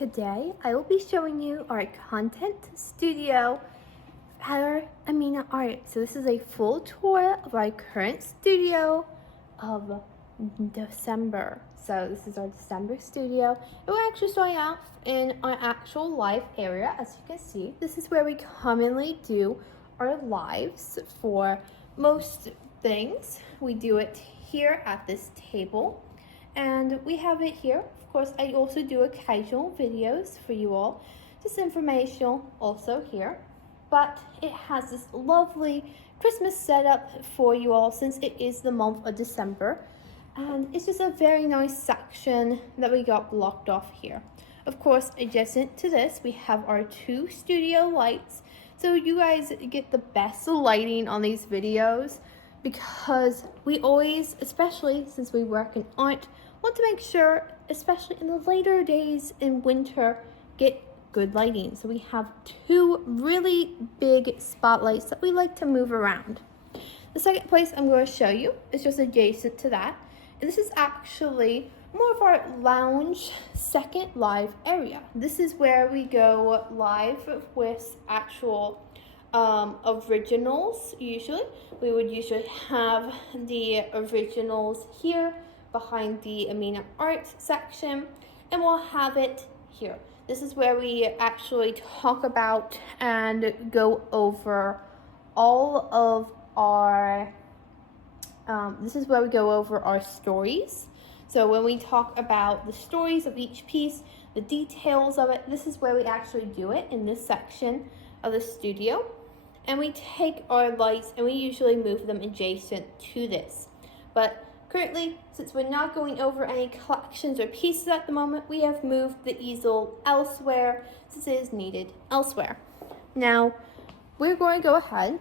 Today I will be showing you our content studio at Amina Art. So this is a full tour of our current studio of December. So this is our December studio. And we're actually starting off in our actual live area. As you can see, this is where we commonly do our lives for most things. We do it here at this table. And we have it here. Of course, I also do occasional videos for you all, just informational also here. But it has this lovely Christmas setup for you all since it is the month of December. And it's just a very nice section that we got blocked off here. Of course, adjacent to this, we have our 2 studio lights. So you guys get the best lighting on these videos, because we always, especially since we work in art, want to make sure, especially in the later days in winter, get good lighting. So we have 2 really big spotlights that we like to move around. The second place I'm going to show you is just adjacent to that. And this is actually more of our lounge second live area. This is where we go live with actual originals. Usually we would usually have the originals here behind the Amina Art section, and we'll have it here. This is where we actually talk about and go over all of our this is where we go over our stories. So when we talk about the stories of each piece, the details of it, this is where we actually do it, in this section of the studio. And we take our lights and we usually move them adjacent to this. But currently, since we're not going over any collections or pieces at the moment, we have moved the easel elsewhere since it is needed elsewhere. Now, we're going to go ahead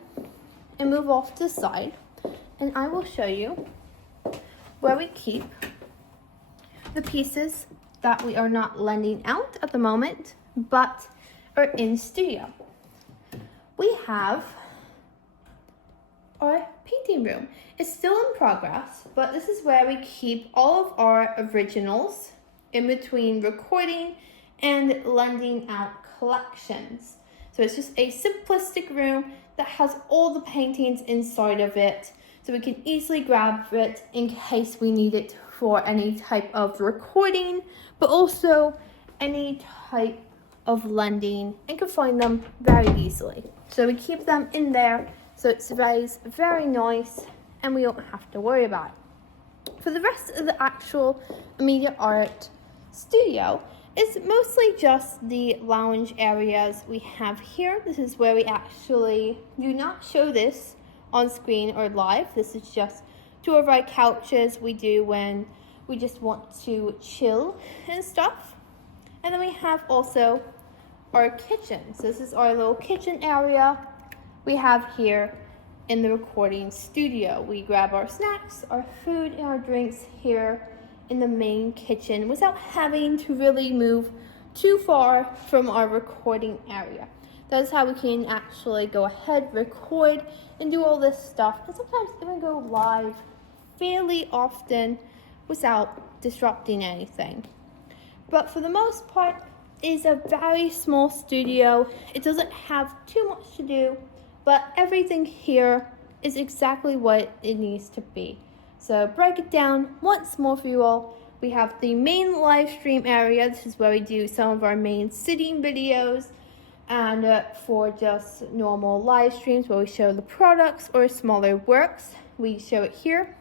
and move off to the side, and I will show you where we keep the pieces that we are not lending out at the moment, but are in studio. We have our painting room. It's still in progress, but this is where we keep all of our originals in between recording and lending out collections. So it's just a simplistic room that has all the paintings inside of it, so we can easily grab it in case we need it for any type of recording, but also any type of lending, and can find them very easily. So we keep them in there, so it's very nice, and we don't have to worry about it. For the rest of the actual Amina Art studio, it's mostly just the lounge areas we have here. This is where we actually do not show this on screen or live. This is just 2 of our couches we do when we just want to chill and stuff. And then we have also our kitchen. So this is our little kitchen area we have here in the recording studio. We grab our snacks, our food, and our drinks here in the main kitchen without having to really move too far from our recording area. That's how we can actually go ahead, record, and do all this stuff, and sometimes even go live fairly often without disrupting anything. But for the most part, it is a very small studio. It doesn't have too much to do, but everything here is exactly what it needs to be. So break it down once more for you all. We have the main live stream area. This is where we do some of our main sitting videos, and for just normal live streams where we show the products or smaller works, we show it here.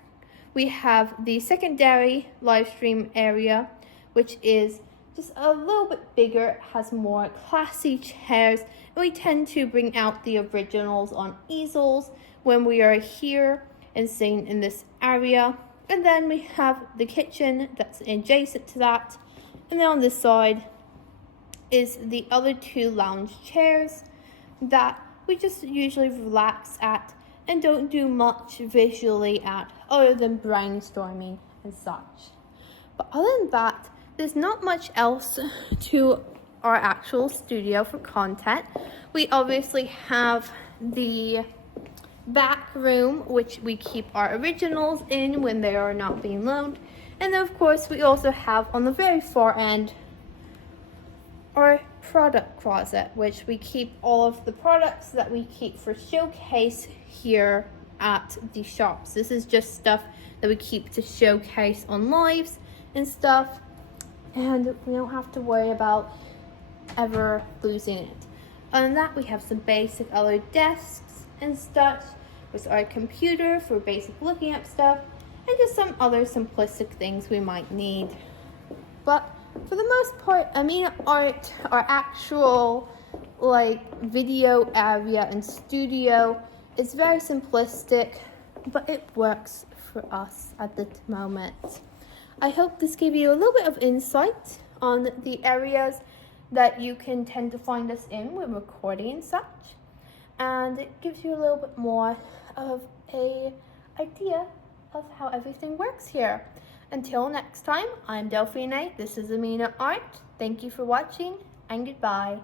We have the secondary live stream area, which is just a little bit bigger, has more classy chairs, and we tend to bring out the originals on easels when we are here and sitting in this area. And then we have the kitchen that's adjacent to that, and then on this side is the other 2 lounge chairs that we just usually relax at and don't do much visually at, other than brainstorming and such. But other than that, there's not much else to our actual studio for content. We obviously have the back room, which we keep our originals in when they are not being loaned. And then of course we also have on the very far end our product closet, which we keep all of the products that we keep for showcase here at the shops. This is just stuff that we keep to showcase on lives and stuff, and we don't have to worry about ever losing it. Other than that, we have some basic other desks and such with our computer for basic looking up stuff, and just some other simplistic things we might need. But for the most part, Amina Art, our actual video area and studio, is very simplistic, but it works for us at the moment. I hope this gave you a little bit of insight on the areas that you can tend to find us in when recording and such, and it gives you a little bit more of a idea of how everything works here. Until next time, I'm Delphine. This is Amina Art. Thank you for watching, and goodbye.